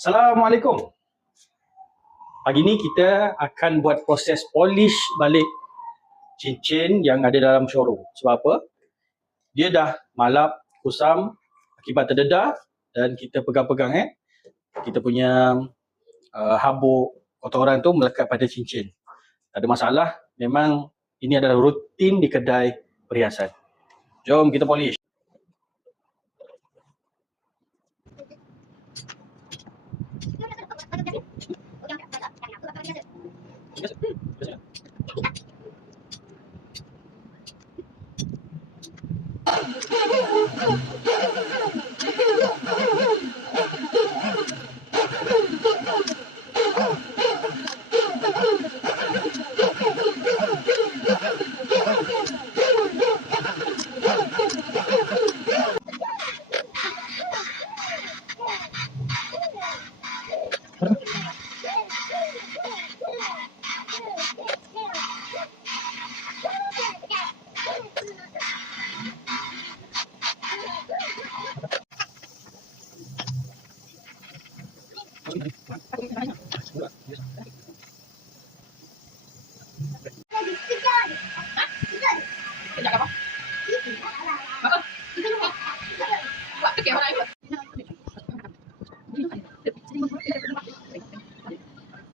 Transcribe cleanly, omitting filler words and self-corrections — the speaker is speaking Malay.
Assalamualaikum. Pagi ni kita akan buat proses polish balik cincin yang ada dalam showroom. Sebab apa? Dia dah malap, kusam akibat terdedah dan kita pegang-pegang kita punya habuk kotoran tu melekat pada cincin. Tak ada masalah, memang ini adalah rutin di kedai perhiasan. Jom kita polish. Kejap apa?